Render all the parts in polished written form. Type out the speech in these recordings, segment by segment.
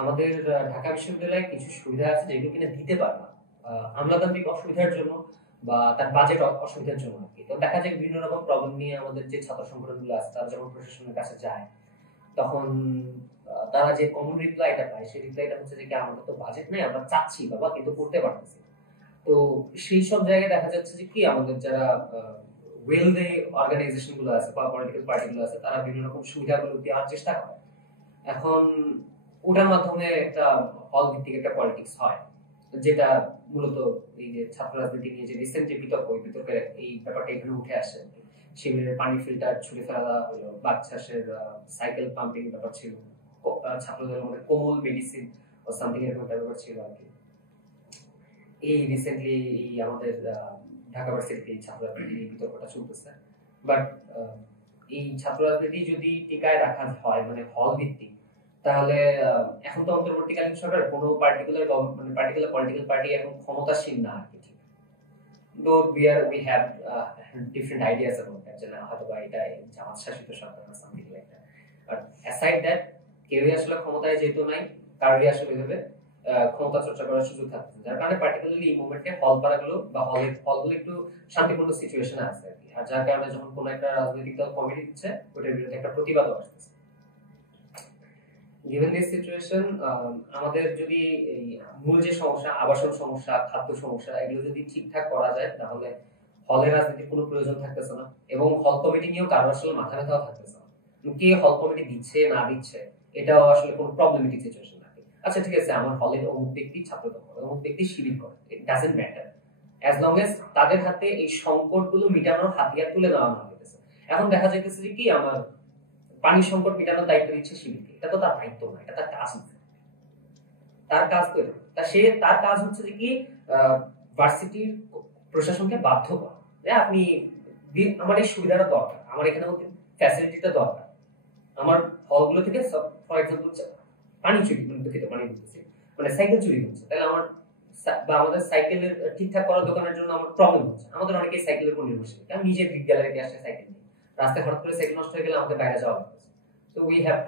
আমাদের ঢাকা বিশ্ববিদ্যালয়ে কিছু সুবিধা আছে যেগুলো কিনা দিতে পারে না আমলাতান্ত্রিক অসুবিধার জন্য বা তার বাজেট অসুবিধার জন্য আর কি। তো দেখা যায় বিভিন্ন রকম প্রবলেম নিয়ে আমাদের যে ছাত্র সংগঠনগুলো আছে তারা যখন প্রশাসনের কাছে যায় তখন তারা যে কমন রিপ্লাইটা পায় সেই রিপ্লাইটা হচ্ছে যে কি আমাদের তো বাজেট নেই, আমরা চাচ্ছি বাবা কিন্তু করতে পারতেছি না। তো সেই সব জায়গায় দেখা যাচ্ছে যে কি আমাদের যারা ওয়েলথে অর্গানাইজেশন গুলো আছে বা পলিটিক্যাল পার্টি গুলো আছে তারা বিভিন্ন রকম সুবিধাগুলো দেওয়ার চেষ্টা করে। এখন ওটার মাধ্যমে একটা হল ভিত্তিক একটা পলিটিক্স হয়, যেটা মূলত এই যে ছাত্র রাজনীতি নিয়ে যে রিসেন্ট যে বিতর্ক, ওই বিতর্কের এই ব্যাপারটা এখানে উঠে আসে। শিবিরের পানি ফিল্টার ছুড়ে ফেলা হলো, বাচ্চাসের সাইকেল পাম্পিং ব্যাপার ছিল, ছাত্রদের মধ্যে কোমল মেডিসিন ও সামথিং এরকম একটা ব্যাপার ছিল আর কি। এই রিসেন্টলি এই আমাদের ঢাকা ভার্সিটিতে এই ছাত্র রাজনীতি বিতর্কটা চলতেছে। বাট এই ছাত্র রাজনীতি যদি টিকায় রাখা হয় মানে হল ভিত্তিক, তাহলে এখন তো অন্তর্বর্তীকালীন সরকার কোনো পার্টিকুলার মানে পার্টিকুলার পলিটিক্যাল পার্টি এখন ক্ষমতাসীন না আর কি। দো we have different ideas about that, যে না হয়তো বা এটা জামাত শাসিত সরকার বা something like that. But aside that কেউই আসলে ক্ষমতায় যেহেতু নাই, কারোরই আসলে এভাবে ক্ষমতা চর্চা করার সুযোগ থাকছে, যার কারণে পার্টিকুলারলি এই মুভমেন্টে হল পাড়াগুলো বা হলগুলো একটু শান্তিপূর্ণ সিচুয়েশনে আছে আর কি। আর যার কারণে যখন কোনো একটা রাজনৈতিক দল কমিটি দিচ্ছে ওটার বিরুদ্ধে একটা প্রতিবাদও আসতেছে। গিভেন দিস সিচুয়েশন, আমাদের যদি এই মূল যে সমস্যা, আবাসন সমস্যা, খাদ্য সমস্যা, এগুলো যদি ঠিকঠাক করা যায় তাহলে হলের রাজনীতির কোনো প্রয়োজন থাকতেছে না, এবং হল কমিটি নিয়েও কারো আসলে মাথা ব্যথাও থাকতেছে না। কে হল কমিটি দিচ্ছে না দিচ্ছে এটাও আসলে কোনো প্রবলেমেটিক সিচুয়েশন না। আচ্ছা ঠিক আছে, আমার হলের অমুক ব্যক্তি ছাত্র দল করে, অমুক ব্যক্তি শিবির করে, it doesn't matter as long age তাদের হাতে এই সংকটগুলো মিটানোর হাতিয়ার তুলে দেওয়া না হইতেছে। এখন দেখা যাইতেছে যে কি আমার পানি সংকট মেটানোর দায়িত্ব দিচ্ছে শিবিরকে, এটা তো তার দায়িত্ব না, এটা তার কাজ না। তার কাজ তো এটা তা সে তার কাজ হচ্ছে যে কি ভার্সিটির প্রশাসনকে বাধ্য করা যে আপনি আমার এই সুবিধাটা দরকার, আমার এখানে ফ্যাসিলিটিটা দরকার, আমার হলগুলো থেকে ফর এক্সাম্পল পানি চুরি, পানি দিতেছে মানে সাইকেল চুরি হচ্ছে, তাহলে আমার বা আমাদের সাইকেলের ঠিকঠাক করার দোকানের জন্য আমার প্রবলেম হচ্ছে। আমাদের অনেকেই সাইকেলের উপর নির্ভরশীল, আমি নিজে গ্যালারিতে আসছে সাইকেল নিয়ে, রাস্তায় হঠাৎ করে সাইকেল নষ্ট হয়ে গেলে আমাদের বাইরে যাওয়া লাগছে। সো উই হ্যাভ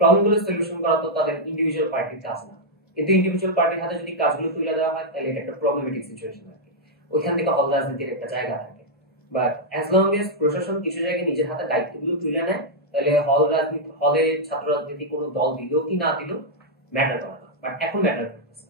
প্রবলেমগুলো সলিউশন করা তো তাদের ইন্ডিভিজুয়াল পার্টির কাজ না, কিন্তু ইন্ডিভিজুয়াল পার্টির হাতে যদি কাজগুলো তুলে দেওয়া হয় তাহলে এটা একটা প্রবলেমেটিক সিচুয়েশন আর কি। ওইখান থেকে হল রাজনীতির একটা জায়গা থাকে। বাট অ্যাজ লং এজ প্রশাসন কিছু জায়গায় নিজের হাতে দায়িত্বগুলো তুলে নেয় তাহলে হল রাজনীতি, হলে ছাত্র রাজনীতি কোনো দল দিল কি না দিল ম্যাটার করে না। বাট এখন ম্যাটার করতেছে।